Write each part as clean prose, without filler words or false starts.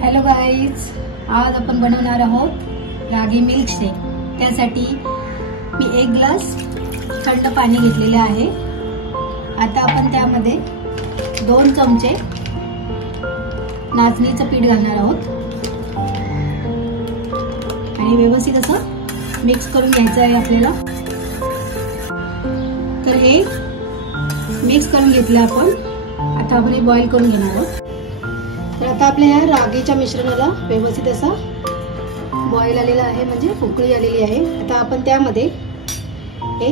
Hello guys, आज आपण बनवणार आहोत रागी मिल्कशेक। त्यासाठी मी 1 ग्लास थंड पाणी घेतलेले आहे। आता आपण त्यामध्ये 2 चमचे नाचणीचं पीठ घालणार आहोत आणि व्यवस्थित असं मिक्स करून घ्यायचं आहे आपल्याला। तर हे मिक्स करून घेतलं आपण। आता आपण हे बॉईल करून घेणार आहोत। तर आता आपल्या या रागीच्या मिश्रणाला व्यवस्थित असा बॉईल आलेला आहे, म्हणजे उकळी आलेली आहे। आता आपण त्यामध्ये हे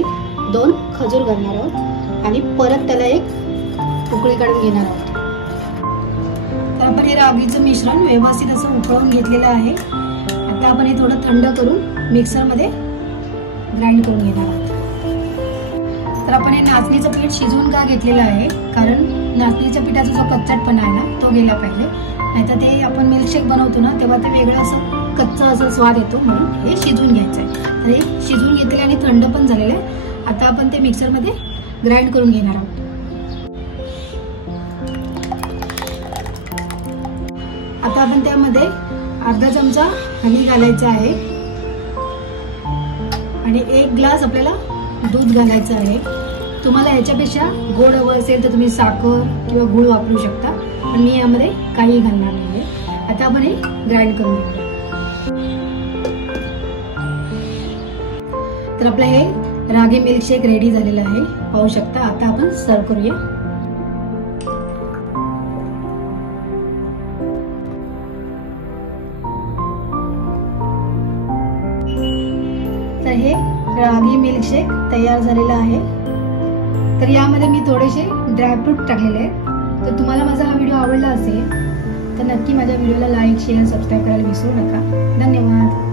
2 खजूर घालणार आहोत आणि परत त्याला एक उकळी काढून घेणार आहोत। तर आपण हे रागीचं मिश्रण व्यवस्थित असं उकळून घेतलेलं आहे। आता आपण हे थोडं थंड करून मिक्सरमध्ये ग्राइंड करून घेणार आहोत। तर आपण हे नाचणीचं पीठ शिजवून का घेतलेलं आहे, कारण नाचणीच्या पिठाचा जो कच्चाटपणा आहे ना तो गेला पाहिजे, नाहीतर ते आपण मिल्कशेक बनवतो ना तेव्हा ते वेगळं असं कच्चा असा स्वाद येतो, म्हणून हे शिजवून घ्यायचं आहे। तर हे शिजवून घेतले आणि थंड पण झालेलं आहे। आता आपण ते मिक्सरमध्ये ग्राइंड करून घेणार आहोत। आता आपण त्यामध्ये अर्धा चमचा हनी घालायचा आहे आणि 1 ग्लास आपल्याला दूध घालायचं आहे। तुम्हाला याच्यापेक्षा गोड हवं असेल तर तुम्ही साखर किंवा गूळ वापरू शकता, पण मी यामध्ये काही घालणार नाहीये। आता आपण हे ग्राइंड करून घेऊया। तर आपलं हे रागी मिल्कशेक रेडी झालेलं आहे, पाहू शकता। आता आपण सर्व करूया। तर हे रागी मिल्कशेक तयार झालेला आहे। तर यामध्ये मी थोडेसे ड्रायफ्रूट टाकलेले आहेत। तर तुम्हाला माझा हा व्हिडिओ आवडला असेल तर नक्की माझ्या व्हिडिओला लाईक, शेअर, सबस्क्राईब करायला विसरू नका। धन्यवाद।